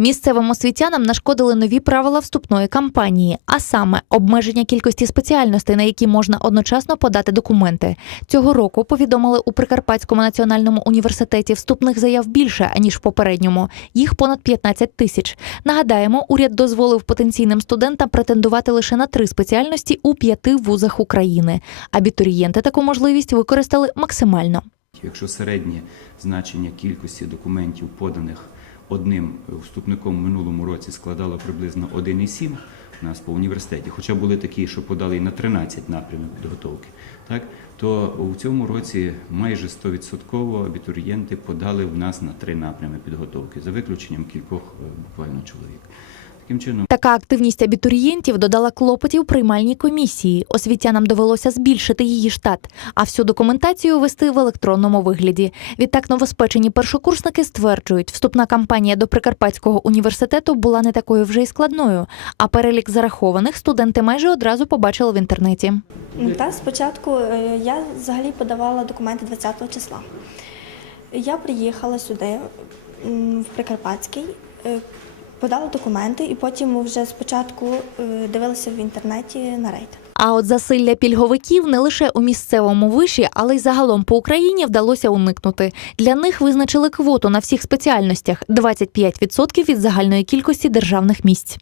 Місцевим освітянам нашкодили нові правила вступної кампанії, а саме обмеження кількості спеціальностей, на які можна одночасно подати документи. Цього року повідомили у Прикарпатському національному університеті вступних заяв більше аніж в попередньому. Їх понад 15 тисяч. Нагадаємо, уряд дозволив потенційним студентам претендувати лише на три спеціальності у п'яти вузах України. Абітурієнти таку можливість використали максимально. Якщо середнє значення кількості документів, поданих одним вступником в минулому році складало приблизно 1,7 у нас по університеті, хоча були такі, що подали і на 13 напрямів підготовки, так, то у цьому році майже 100% абітурієнти подали в нас на три напрями підготовки, за виключенням кількох е, буквально чоловік. Таким чином, Така активність абітурієнтів додала клопотів приймальній комісії. Освітянам довелося збільшити її штат, а всю документацію вести в електронному вигляді. Відтак новоспечені першокурсники стверджують, вступна кампанія до Прикарпатського університету була не такою вже й складною. А перелік зарахованих студенти майже одразу побачили в інтернеті. Ну, Та спочатку е, я взагалі подавала документи 20 числа. Я приїхала сюди, в Прикарпатський, е, подала документи і потім вже спочатку дивилися в інтернеті на рейд. А от засилля пільговиків не лише у місцевому виші, але й загалом по Україні вдалося уникнути. Для них визначили квоту на всіх спеціальностях 25% від загальної кількості державних місць.